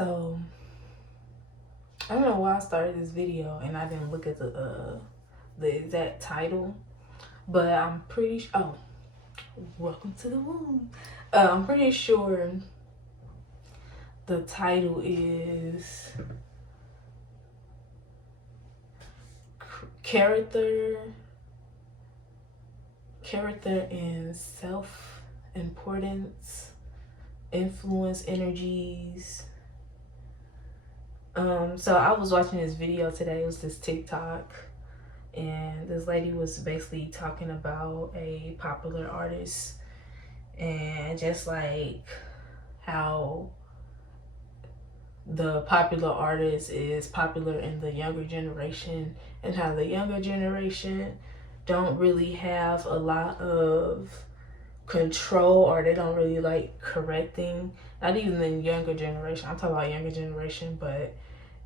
So I don't know why I started this video and I didn't look at the exact title, but I'm pretty oh, welcome to the womb. I'm pretty sure the title is character and self-importance, influence energies. So I was watching this video today. It was this TikTok, and this lady was basically talking about a popular artist and just like how the popular artist is popular in the younger generation and how the younger generation don't really have a lot of control, or they don't really like correcting. Not even the younger generation, I'm talking about younger generation, but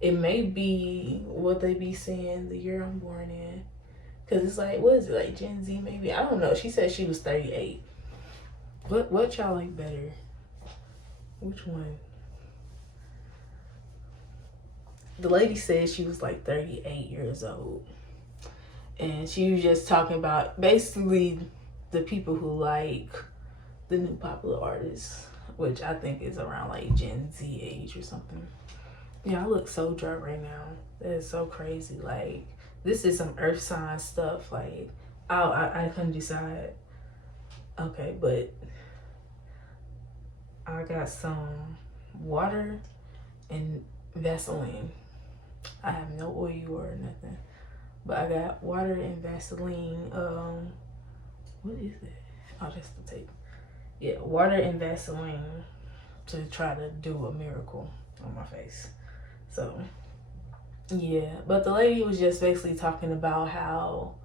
it may be what they be saying the year I'm born in, because it's like, what is it, like Gen Z maybe? I don't know. She said she was 38. What y'all like better? Which one? The lady said she was like 38 years old, and she was just talking about basically the people who like the new popular artists, which I think is around like Gen Z age or something. Yeah, I look so dry right now. That is so crazy. Like, this is some earth sign stuff. Like, I couldn't decide. Okay, but I got some water and Vaseline. I have no oil or nothing, but I got water and Vaseline. What is it? Oh, that's the tape. Yeah, water and Vaseline to try to do a miracle on my face. So yeah, but the lady was just basically talking about how,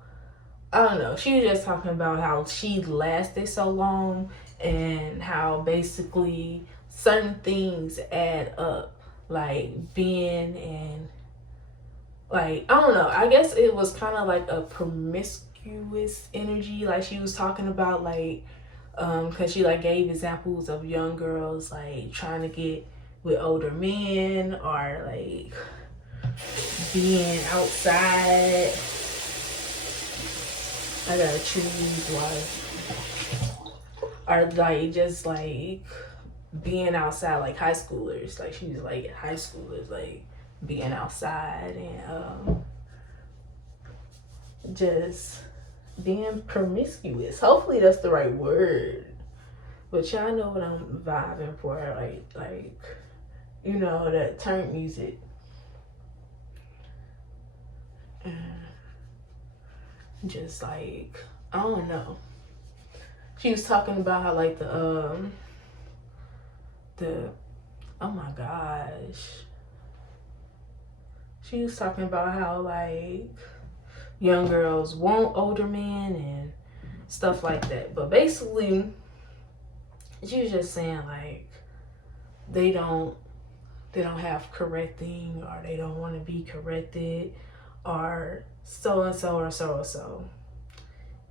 I don't know, she was just talking about how she lasted so long and how basically certain things add up, like being in, like, I don't know, I guess it was kind of like a promiscuous energy. Like, she was talking about like, because she like gave examples of young girls like trying to get with older men, or like being outside. I gotta choose one. Or like just like being outside, like high schoolers. Like, she's like high schoolers, like being outside and just being promiscuous. Hopefully that's the right word. But y'all know what I'm vibing for, like you know, that turn music. Just like, I don't know. She was talking about how like the oh my gosh. She was talking about how like young girls want older men and stuff like that. But basically she was just saying like they don't have correcting, or they don't want to be corrected, or so and so, or so and so.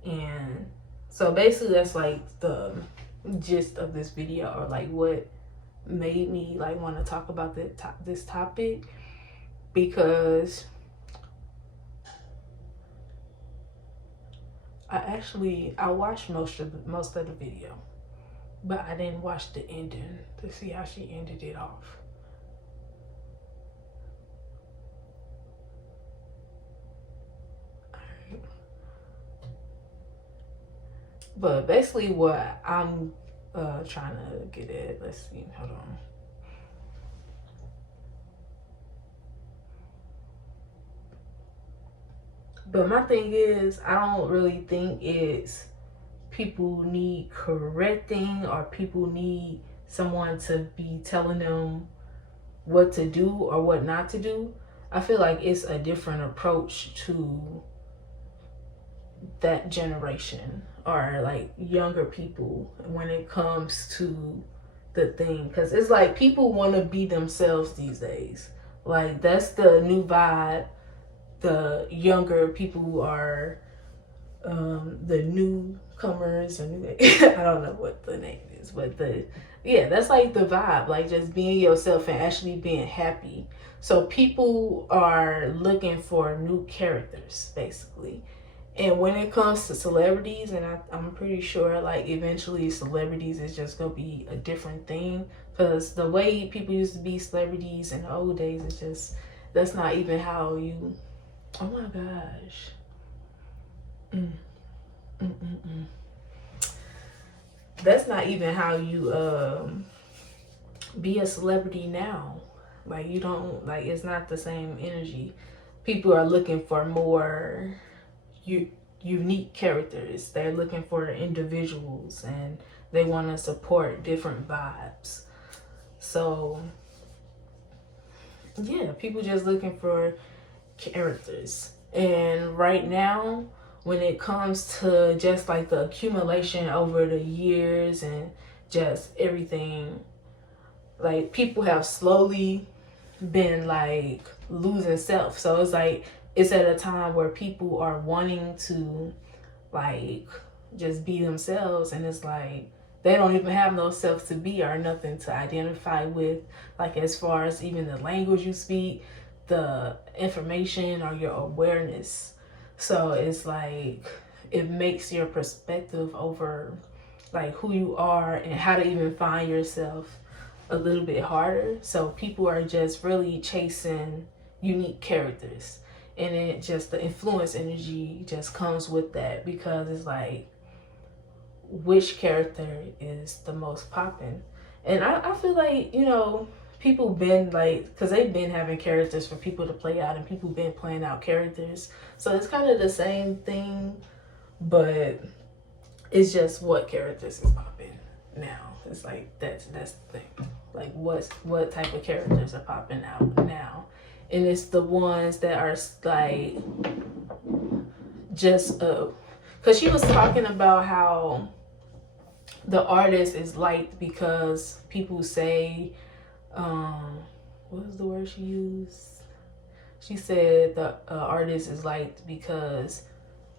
And so basically that's like the gist of this video, or like what made me like want to talk about this topic, because I watched most of the video, but I didn't watch the ending to see how she ended it off. Alright. But basically what I'm trying to get at, let's see, hold on. But my thing is, I don't really think it's people need correcting, or people need someone to be telling them what to do or what not to do. I feel like it's a different approach to that generation, or like younger people, when it comes to the thing. Because it's like people want to be themselves these days. Like, that's the new vibe. The younger people who are the newcomers, or new I don't know what the name is, but Yeah, that's like the vibe, like just being yourself and actually being happy. So people are looking for new characters, basically. And when it comes to celebrities, and I'm pretty sure like eventually celebrities is just gonna be a different thing, because the way people used to be celebrities in the old days is just, that's not even how you. Oh my gosh. Mm, mm, mm, mm. That's not even how you be a celebrity now. Like you don't, like, it's not the same energy. People are looking for more u- unique characters. They're looking for individuals, and they want to support different vibes. So yeah, people just looking for characters. And right now, when it comes to just like the accumulation over the years and just everything, like people have slowly been like losing self. So it's like it's at a time where people are wanting to like just be themselves, and it's like they don't even have no self to be or nothing to identify with, like as far as even the language you speak, the information or your awareness. So it's like it makes your perspective over like who you are and how to even find yourself a little bit harder. So people are just really chasing unique characters. And it just, the influence energy just comes with that, because it's like which character is the most popping. And I feel like, you know, people been like, because they've been having characters for people to play out, and people been playing out characters. So it's kind of the same thing, but it's just what characters is popping now. It's like that's the thing. Like what type of characters are popping out now, and it's the ones that are like just because she was talking about how the artist is liked because people say what was the word she used? She said the artist is liked because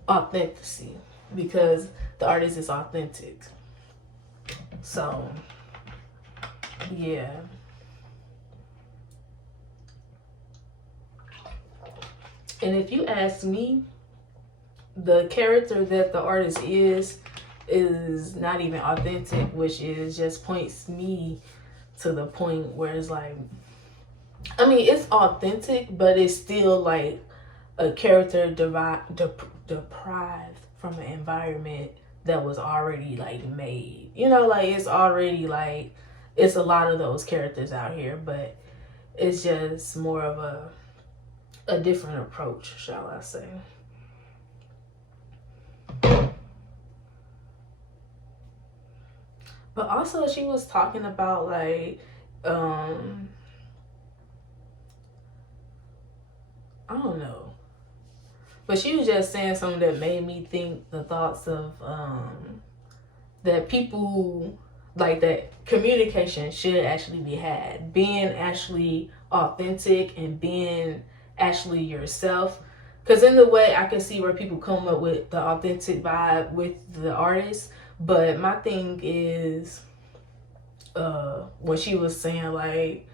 authenticity, because the artist is authentic. So yeah. And if you ask me, the character that the artist is not even authentic, which is just points me to the point where it's like, I mean, it's authentic, but it's still like a character deprived from an environment that was already like made. You know, like it's already like, it's a lot of those characters out here, but it's just more of a different approach, shall I say. But also she was talking about like I don't know. But she was just saying something that made me think the thoughts of that people, like that communication should actually be had. Being actually authentic and being actually yourself. Because in the way I can see where people come up with the authentic vibe with the artist. But my thing is when she was saying like,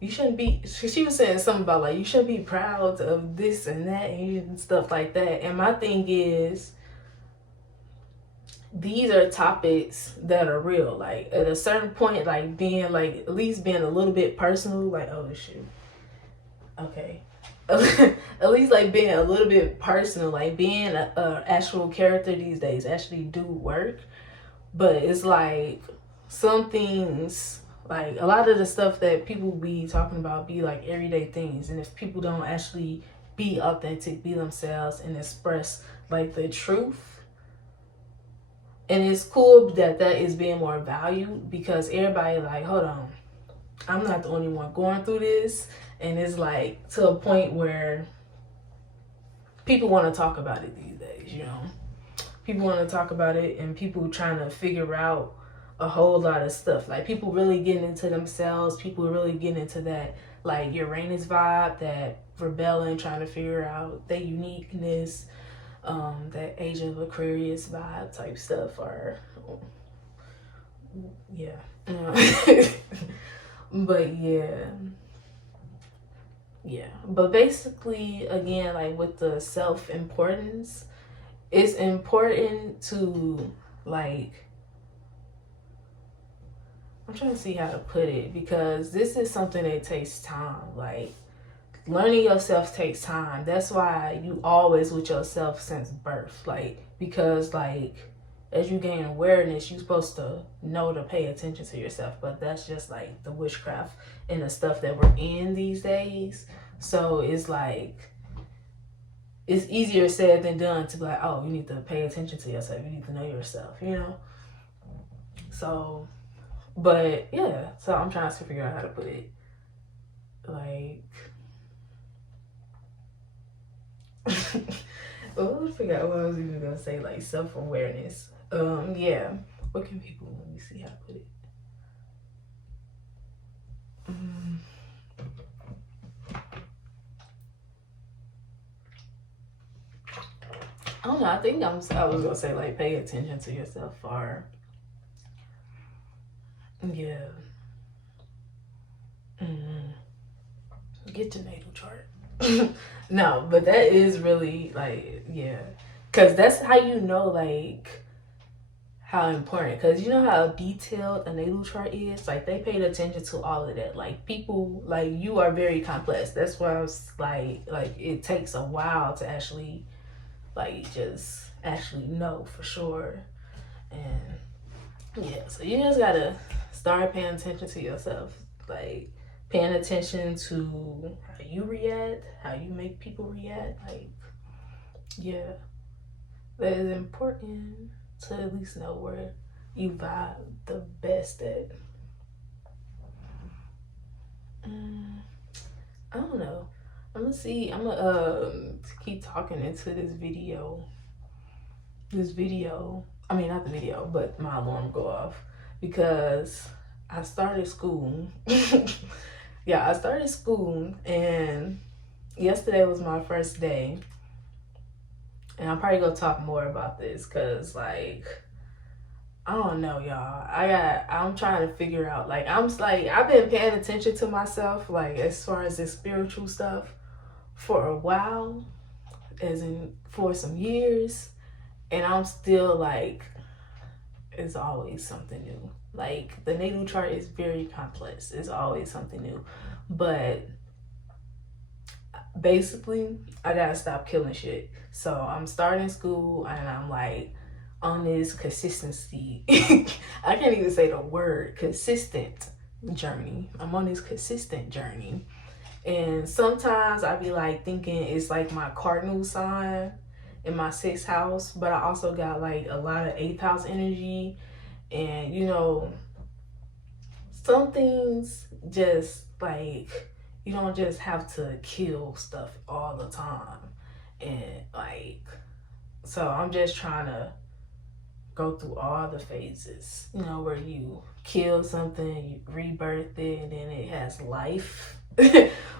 you shouldn't be, she was saying something about like you shouldn't be proud of this and that and stuff like that. And my thing is, these are topics that are real. Like at a certain point, like being like at least being a little bit personal, like, oh shoot, okay. At least like being a little bit personal, like being a actual character these days actually do work. But it's like some things, like a lot of the stuff that people be talking about be like everyday things, and if people don't actually be authentic, be themselves, and express like the truth, and it's cool that that is being more valued, because everybody like, hold on, I'm not the only one going through this. And it's like to a point where people want to talk about it these days, you know. People want to talk about it, and people trying to figure out a whole lot of stuff. Like people really getting into themselves. People really getting into that like Uranus vibe, that rebelling, trying to figure out their uniqueness, that Age of Aquarius vibe type stuff, or yeah. But yeah. Yeah. But basically, again, like with the self-importance, it's important to, like, I'm trying to see how to put it, because this is something that takes time. Like, learning yourself takes time. That's why you always with yourself since birth. Like, because, like, as you gain awareness, you're supposed to know to pay attention to yourself. But that's just like the witchcraft and the stuff that we're in these days. So it's like, it's easier said than done to be like, oh, you need to pay attention to yourself. You need to know yourself, you know? So, but yeah, so I'm trying to figure out how to put it. Like, well, I forgot what I was even gonna say. Like self awareness. Yeah. What can people? Let me see how to put it. I don't know. I think I was gonna say like pay attention to yourself, or yeah. Get your natal chart. No, but that is really like, yeah, because that's how you know, like, how important, because you know how detailed a natal chart is. Like, they paid attention to all of that. Like, people, like, you are very complex. That's why I was like it takes a while to actually, like, just actually know for sure. And yeah, so you just gotta start paying attention to yourself. Like, paying attention to how you react, how you make people react. Like, yeah, that is important to at least know where you vibe the best at. I don't know. I'm gonna see. I'm gonna keep talking into this video. This video. I mean, not the video, but my alarm go off because I started school. Yeah, I started school, and yesterday was my first day. And I'm probably gonna talk more about this because, like, I don't know, y'all. I'm trying to figure out, like, I've been paying attention to myself, like, as far as this spiritual stuff for a while, as in for some years, and I'm still like, it's always something new. Like, the natal chart is very complex. It's always something new. But basically, I gotta stop killing shit. So I'm starting school and I'm like on this consistency. I can't even say the word consistent journey. I'm on this consistent journey. And sometimes I be like thinking it's like my cardinal sign in my sixth house, but I also got like a lot of eighth house energy. And you know, some things just like, you don't just have to kill stuff all the time. And like, so I'm just trying to go through all the phases, you know, where you kill something, you rebirth it, and then it has life.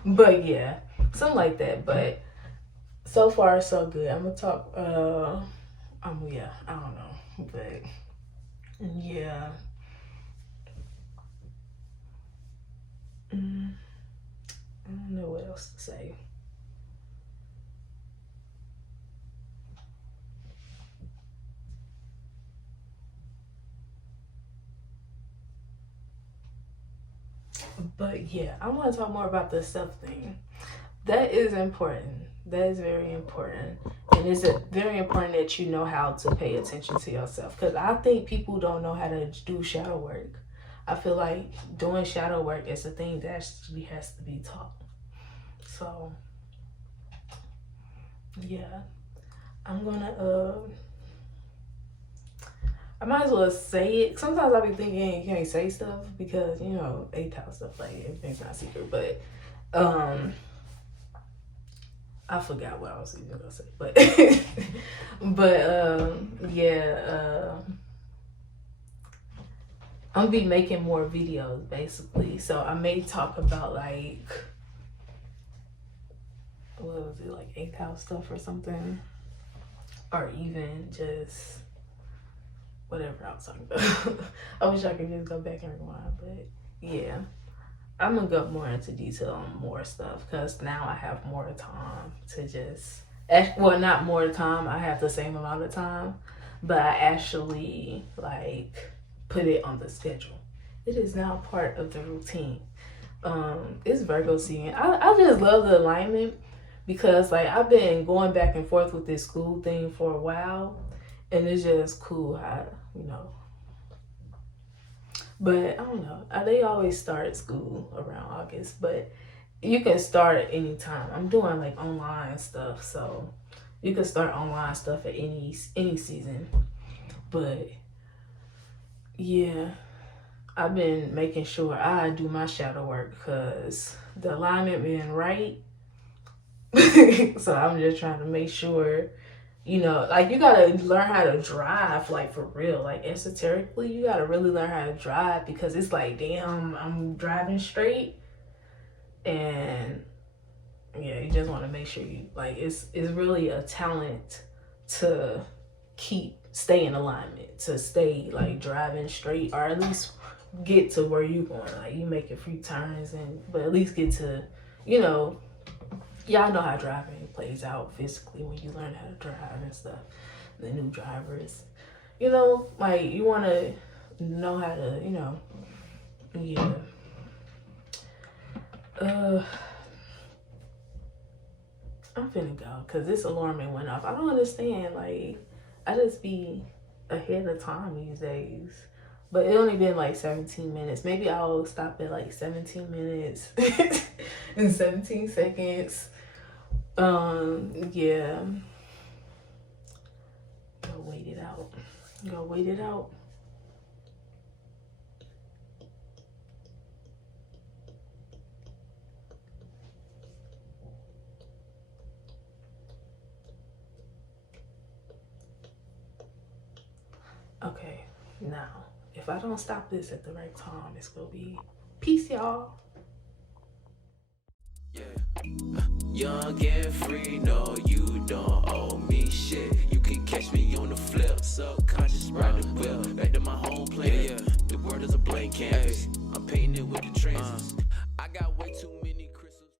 But yeah, something like that. But so far so good. I'm gonna talk yeah, I don't know. But yeah. I don't know what else to say. But yeah, I want to talk more about the self thing. That is important. That is very important. And it's very important that you know how to pay attention to yourself. Because I think people don't know how to do shadow work. I feel like doing shadow work is a thing that actually has to be taught. So, yeah. I'm gonna, I might as well say it. Sometimes I be thinking you can't say stuff because, you know, eighth house stuff, like, everything's not secret. But, I forgot what I was even gonna say, but yeah, I'm gonna be making more videos basically. So I may talk about like, what was it, like eighth house stuff or something, or even just whatever I was talking about. I wish I could just go back and rewind, but yeah. I'm gonna go more into detail on more stuff because now I have more time to just, well, not more time, I have the same amount of time, but I actually like put it on the schedule. It is now part of the routine. It's Virgo season. I just love the alignment because like I've been going back and forth with this school thing for a while, and it's just cool how, you know. But I don't know. They always start school around August, but you can start at any time. I'm doing like online stuff, so you can start online stuff at any season. But yeah, I've been making sure I do my shadow work because the alignment being right. So I'm just trying to make sure, you know, like you gotta learn how to drive, like for real, like esoterically, you gotta really learn how to drive because it's like, damn, I'm driving straight, and yeah, you just want to make sure you like it's really a talent to stay in alignment, to stay like driving straight, or at least get to where you going. Like you make a few turns, but at least get to, you know. Y'all know how driving plays out physically when you learn how to drive and stuff. The new drivers, you know, like you want to know how to, you know, yeah. I'm finna go because this alarm went off. I don't understand. Like, I just be ahead of time these days. But it only been like 17 minutes. Maybe I'll stop at like 17 minutes and 17 seconds. Yeah. Go wait it out. Go wait it out. Okay, now, if I don't stop this at the right time, it's gonna be peace, y'all. Yeah. Young and free, no, you don't owe me shit. You can catch me on the flip, subconscious ride the wheel. Back to my home planet, the world is a blank canvas. I'm painting it with the transits. I got way too many